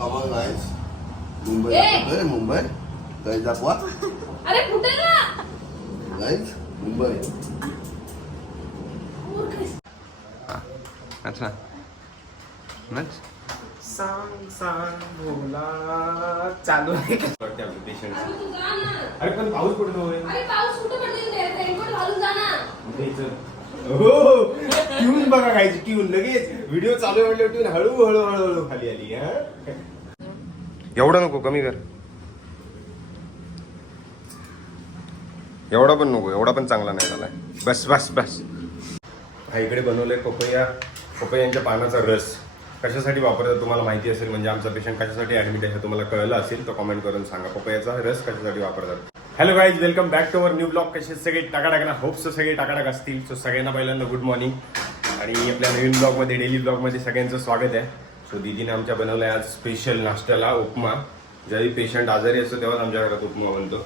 अमर guys Mumbai! दाखवतोय Mumbai. Guys दाखवा. अरे ना गाईज मुंबई. अच्छा. नच सांग सांग भोला चालू आहे. का वाटते आपलं पेशंट अरे अरे पण पाऊस कुठे होय अरे पाऊस कुठे पडलेला आहे? रेनकोट घालून जा ना. हो. ट्यून बघा खायची ट्यून. लगेच. व्हिडिओ चालू आहे म्हटलं ट्यून हळू हळू हळू हळू खाली आली हा. एवढा नको कमी कर. एवढा पण नको एवढा पण चांगला नाही झालाय. बस बस बस. हा इकडे बनवलंय पपया. पपयांच्या पानाचा रस. कशासाठी वापरतात तुम्हाला माहिती असेल म्हणजे आमचा पेशंट कशासाठी ऍडमिट आहे तुम्हाला कळलं असेल तर कमेंट करून सांगा. पपयाचा रस कशासाठी वापरतात? Hello guys welcome back to our new blog कसे सगळे? टाकाटाक ना होप्स सगळे टाकाटाक असतील. सो सगळ्यांना पहिल्यांदा गुड मॉर्निंग आणि आपल्या नवीन ब्लॉगमध्ये डेली ब्लॉगमध्ये सगळ्यांचं स्वागत आहे. सो दीदीने आमच्या बनवलाय आज स्पेशल नाश्त्याला उपमा. ज्यावेळी पेशंट आजारी असतो तेव्हाच आमच्या घरात उपमा बनतो.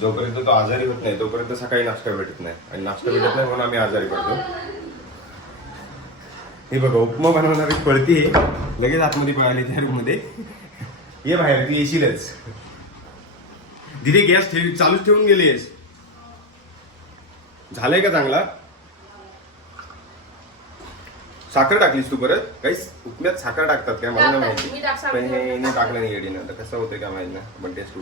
जोपर्यंत तो आजारी होत नाही तोपर्यंत सकाळी नाश्ता भेटत नाही. आणि नाश्ता भेटत नाही म्हणून आम्ही आजारी पडतो. हे बघा उपमा बनवणारी पळती लगेच आतमध्ये पळाली त्या रूममध्ये ये बाहेर तू येशीलच. दिदी गॅस ठेव चालूच ठेवून गेलीस झालंय का चांगला? साखर टाकलीस तू परत? काही उपम्यात साखर टाकतात काय? मला नाही टाकतात. मी टाक- माहिती पण हे नाही टाकलं नाही येडीनं. तर कसं होतं काय माहिती ना पण टेस्ट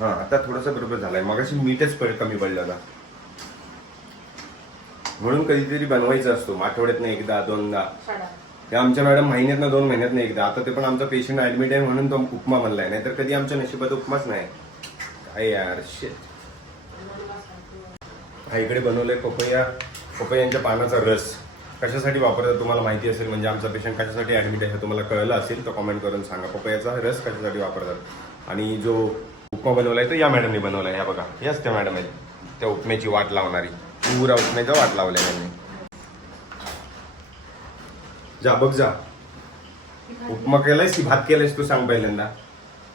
हा आता थोडस बरोबर झालंय. मगाशी मीठच पड- कमी पडलं होता. म्हणून कधीतरी बनवायचं असतो. आठवड्यात नाही एकदा दोनदा. ते आमच्या मॅडम महिन्यात ना दोन महिन्यात एकदा. आता ते पण आमचा पेशंट ऍडमिट आहे म्हणून तो उपमा बनलाय. नाहीतर कधी आमच्या नशिबात उपमाच नाही. काय यार shit. हा इकडे बनवलंय पपया पपयांच्या पानाचा रस. कशासाठी वापरतात तुम्हाला माहिती असेल म्हणजे आमचा पेशंट कशासाठी ॲडमिट आहे तुम्हाला कळलं असेल तर कॉमेंट करून सांगा. पपयाचा रस कशासाठी वापरतात? आणि जो उपमा बनवलाय तो या मॅडमने बनवलाय. ह्या बघा. याच त्या मॅडम आहेत. त्या उपम्याची वाट लावणारी. पुरा उपम्याचा वाट लावलाय त्यांनी. जा बघ जा. उपमा केलायस की भात केलायस तू सांग पहिल्यांदा.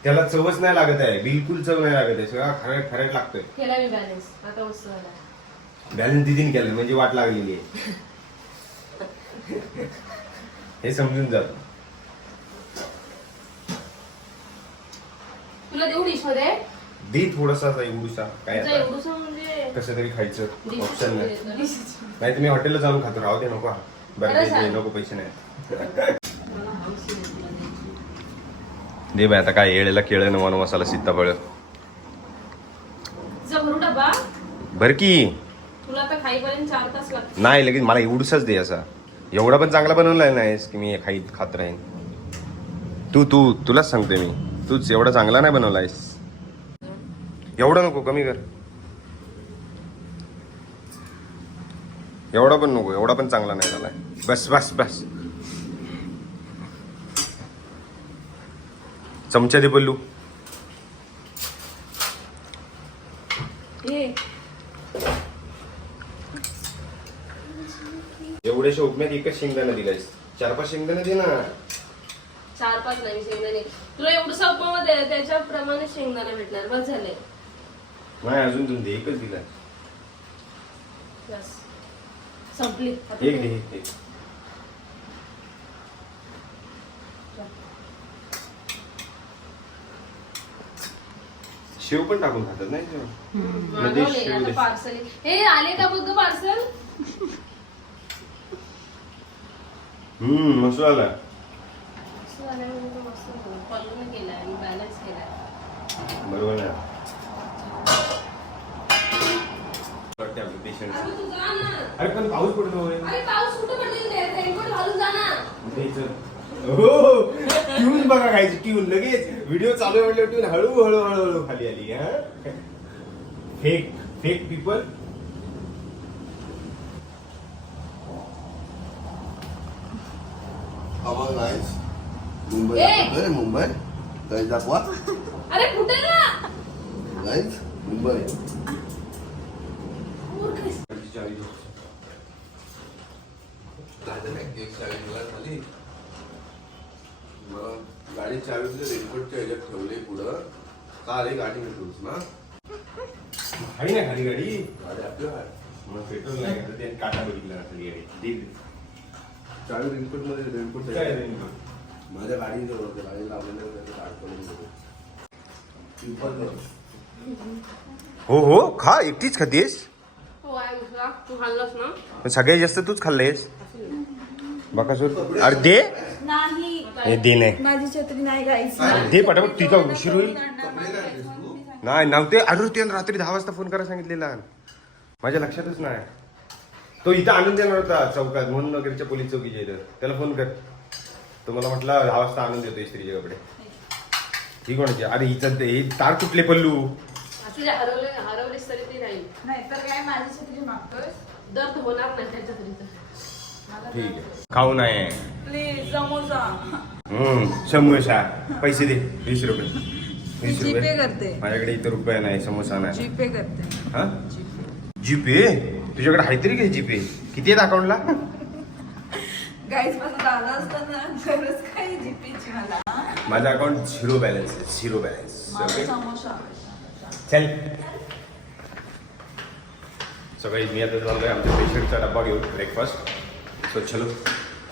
त्याला चवच नाही लागत आहे. बिलकुल चव नाही लागत आहे. सगळा खरट खरट लागतोय बॅलन्स दिदीने केलं म्हणजे वाट लागलेली आहे. हे समजून जात तुला देऊ डिशमध्ये? दे थोडासा एवढूसा काय तुझं आता? एवढंसं म्हणजे कसं तरी खायचं ऑप्शन नाही. नाही तुम्ही हॉटेलला जाऊन खातो राहू दे नको. हा. बरं खरं सांग. नको पैसे नाही. दे बाय आता काय येळेला केळं नवा मसाला सीताफळ. डबा बर की खाईपर्यंत चार तास नाही लगेच मला एवढूसाच दे असा. एवढा पण चांगला बनवला नाहीस की मी खाई खात राहीन. तू तू तुलाच सांगते मी. तूच एवढा चांगला नाही बनवलायस. एवढा नको कमी कर. एवढा पण नको एवढा पण चांगला नाही झालाय. बस बस बस. चमचा दे बल्लू हे एवढ्याशा उपम्यात एकच शेंगदाणा दिलायस चार पाच शेंगदाणा दे ना. चार पाच नाही शेंगदाणे. तुला एवढं उपमा त्याच्याप्रमाणे शेंगदाणे भेटणार. बस झाले. नाही अजून दोन दे एकच दिलाय. संपली. आता एक दे एक, एक शेव पण टाकून खातात नाही शेव? पार्सल हे आले का बघ पार्सल? हम्म मस्त आला आणि बॅलन्स बरोबर वाटते आपलं पेशंट अरे पण पाऊस पडतो. अरे पाऊस कुठे पडलेला आहे रेनकोट घालून जा ना. हो ट्यून बघा खायची ट्यून. लगेच व्हिडिओ चालू आहे म्हटलं ट्यून हळू हळू हळू हळू खाली आली हा. Fake fake people Amar guys Mumbai! दाखवतोय मुंबई गाईज दाखवा अरे फुटेल ना गाईज मुंबई आहेस. गाडी चालवली रेनकोटच्या ह्याच्यात ठेवले पुढं का आले गाडी घेतोस ना आहे ना खाली गाडी गाडी आपल्या आहे. मग पेट्रोल नाही घेतलं, त्याने काटा बघितला खाली गाडी. चावी रेनकोटमध्ये रेनकोट? माझ्या गाडीजवळ होतं. गाडी लावलेलं होतं. ते अडकवलं होतं. पिंपळगाव. हो हो. खा. एकटीच खातेस? हो आहे मुसला तू खाल्लास ना? पण सगळ्यात जास्त तूच खाल्लेस? बकासूर. अरे दे. नाही. हे दे नाही. माझी छत्री नाही गायची दे पटापट तिचा उशीर होईल. कपडे घातलेस तू? नाही नव्हते. अरे त्यानं रात्री दहा वाजता फोन करा सांगितलेला. माझ्या लक्षातच नाही. तो इथं आणून देणार होता चौकात. म्हणून नगरच्या पोलीस चौकीच्या इथं. त्याला फोन कर. तो मला म्हटलं दहा वाजता आणून देतो इस्त्रीचे कपडे. ही कोणाची? अरे हिचं ते- हे तार कुठले पल्लू? असू दे हरवले हरवलेस तरी ते राहील नाही तर काय माझी छत्री मागतोय दर्द होणार नाही त्याच्या तरी तर. ठीक आहे. खाऊ नाही प्लीज समोसा. हम्म समोसा. पैसे दे वीस रुपये. वीस रुपये. करते. माझ्याकडे इथं रुपये नाही समोसा नाही. जीपे करते. हा? जीपे तुझ्याकडे आहे तरी काय जीपे किती आहेत अकाउंटला गाईज माझं दादा असताना गरज काय जीपेची मला. माझं अकाउंट झिरो बॅलन्स आहे झिरो बॅलन्स माझा समोसा चल सकाळी मी आता चाललोय आमच्या पेशंटचा डब्बा घेऊन ब्रेकफास्ट सो चलो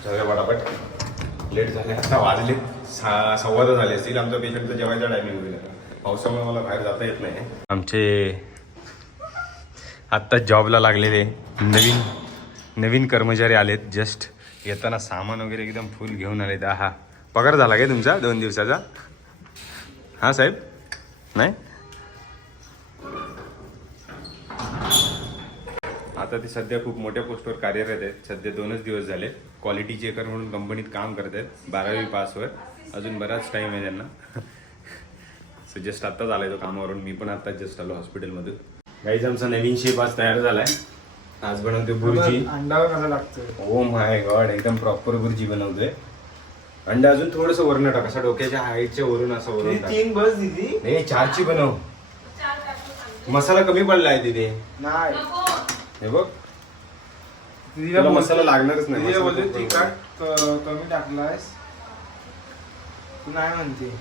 सगळ्या पटापट. लेट झाले आता वाजले. सा सव्वा दहा झाले. असतील आमच्या पेशंटचं जेवायचा टायमिंग होईल पावसामुळे मला बाहेर जाता येत नाही. आमचे आत्ता जॉबला लागलेले नवीन नवीन कर्मचारी आलेत जस्ट येताना सामान वगैरे एकदम फुल घेऊन आले आलेत हा पगार झाला काय तुमचा दोन दिवसाचा? हां साहेब? नाही? आता ते सध्या खूप मोठ्या पोस्टवर कार्यरत आहेत. सध्या दोनच दिवस झाले. क्वालिटी चेकर म्हणून कंपनीत काम करत आहेत. बारावी पासवर अजून बराच टाइम आहे त्यांना. सो जस्ट आत्ताच आलाय तो कामावरून. मी पण आत्ताच जस्ट आलो हॉस्पिटलमधून गाईज आमचा नवीन शेप आज तयार झाला आहे आज बनवतोय बुर्जी. अंडावर मला लागतं ओ माय गॉड एकदम प्रॉपर बुर्जी बनवतोय. अंडा अजून थोडस वरण टाक असं डोक्याच्या हाईटच्या वरून असं वरून टाक. तीन बस दिदी. नाही चारची बनव. मसाला कमी पडला आहे तिथे नाही. हे बघ. तुला मसाला लागणारच नाही. मसाला खूप तिखट क- कमी टाकलायस. तू नाही म्हणते.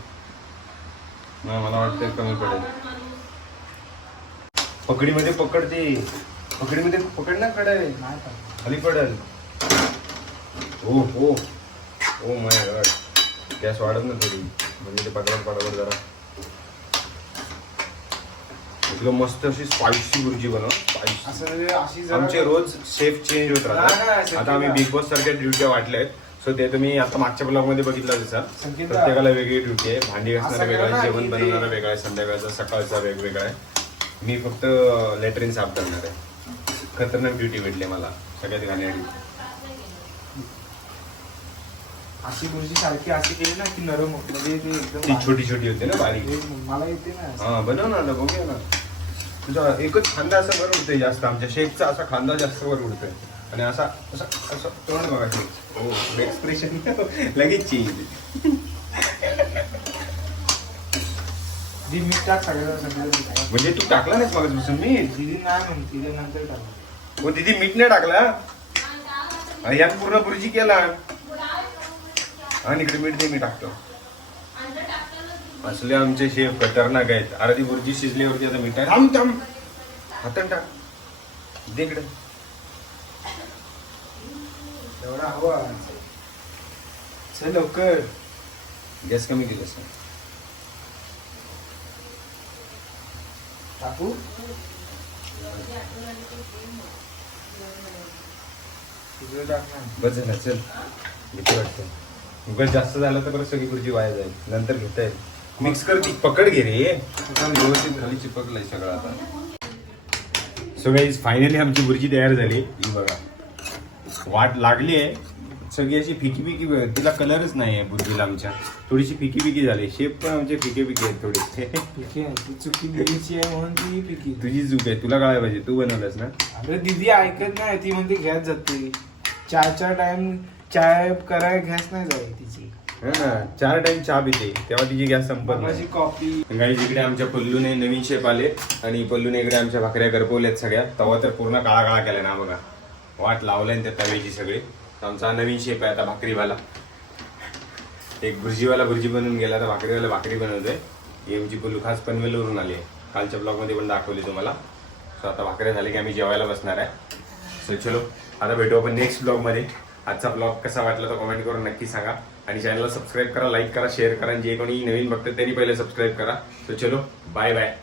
नाही, मला वाटतं कमी पडेल. पकडीमध्ये पकडते पकडीमध्ये पकड ना कडे. खाली पडेल हो हो. ओ माय गॉड. गॅस वाढत ना थोडी. म्हणजे ते पकडत पडावर जरा. तुला मस्त अशी स्पायसी बुर्जी बनव. स्पायसी असं म्हणजे अशी जरा- आमचे रोज शेफ चेंज होत नाही, नाही, राहतात. आता आम्ही बिग बॉस सारख्या ड्युट्या वाटल्या आहेत. सो ते तुम्ही आता मागच्या ब्लॉगमध्ये बघितलं असाल. प्रत्येकाला वेगळी ड्युटी आहे. भांडी घासणारा असं वेगळा करा आहे ना जेवण की ते- बनवणारा वेगळा आहे संध्याकाळचा सकाळचा वेगवेगळा आहे. मी फक्त लेटरिन साफ करणार आहे. खतरनाक ड्युटी भेटली मला सगळ्यात घाणेरडी. अशी बुर्जी सारखी अशी केली ना की नरम होत म्हणजे ते एकदम ती छोटी छोटी होते ना बारीक. मला येते ना. हा बनव ना आता बघूया ना. तुझा एकच खांदा असा वर उडतोय जास्त आमच्या शेकचा असा खांदा जास्त वर उडतोय. आणि असा असा असं तोंड बघा हो एक्सप्रेशन लगेच चेंज दी मीठ टाक सगळं सगळं मीठ टाक. म्हणजे तू टाकला नाहीस मागासपासून मीठ दीदी नाही म्हणते ते नंतर टाक हो दीदी मीठ नाही टाकला? आणि यात पूर्ण बुर्जी केला. आणि इकडे मीठ दे मी टाकतो. असले आमचे शेफ खतरनाक आहेत. अर्धी बुर्जी शिजल्यावरती आता मीठ थांब थांब. हातान टाक. दे इकडे. एवढा हवा चल लवकर. गॅस कमी केलं सर. टाकू? बस झालं चल. भीती वाटतं. उगाच जास्त झालं तर परत सगळी बुर्जी वाया जाईल. नंतर घेता येईल. मिक्स कर ती. पकड घे रे. व्यवस्थित खाली चिपकलंय सगळं आता. सो गाईज फायनली आमची बुर्जी तयार झाली. ही बघा. वाट लागली आहे. सगळी अशी फिकी फिकी तिला कलरच नाही आहे बुर्जीला आमच्या थोडीशी फिकी फिकी झाली. शेप पण आमचे फिके फिके आहेत थोडे. पिके आहे. ती चुकी दिदीची आहे म्हणून ती पिकी तुझी चूक आहे. तुला काय पाहिजे. तू बनवलंस ना? अरे दीदी ऐकत नाही. ती म्हणते गॅस जाते. चार चार टाइम चाय करायला गॅस नाही जाय तिची. चार टाइम चहा पिते. तेव्हा तिची गॅस संपत माझी कॉफी गाईज इकडे आमच्या पल्लूने नवीन शेप आले आणि पल्लूने इकडे आमच्या भाकऱ्या करपवल्यात सगळ्या तवा तर पूर्ण काळा काळा केला ना बघा. वाट लावलाय त्या तव्याची सगळी. आमचा नवीन शेप आहे आता भाकरीवाला. एक भुर्जीवाला भुर्जी बनवून गेला तर भाकरीवाला भाकरी बनवतोय. हे आमची पल्लू खास पनवेलवरून आली आहे. कालच्या ब्लॉगमध्ये पण दाखवली तुम्हाला. सो आता भाकऱ्या झाले की आम्ही जेवायला बसणार आहे. सो चलो आता भेटू आपण नेक्स्ट ब्लॉगमध्ये आजचा ब्लॉग कसा वाटला तो कमेंट करून नक्की सांगा. आणि चॅनलला सबस्क्राईब करा लाईक करा शेअर करा. आणि जे कोणी नवीन बघतात त्यांनी पहिले सबस्क्राईब करा. तर चलो बाय बाय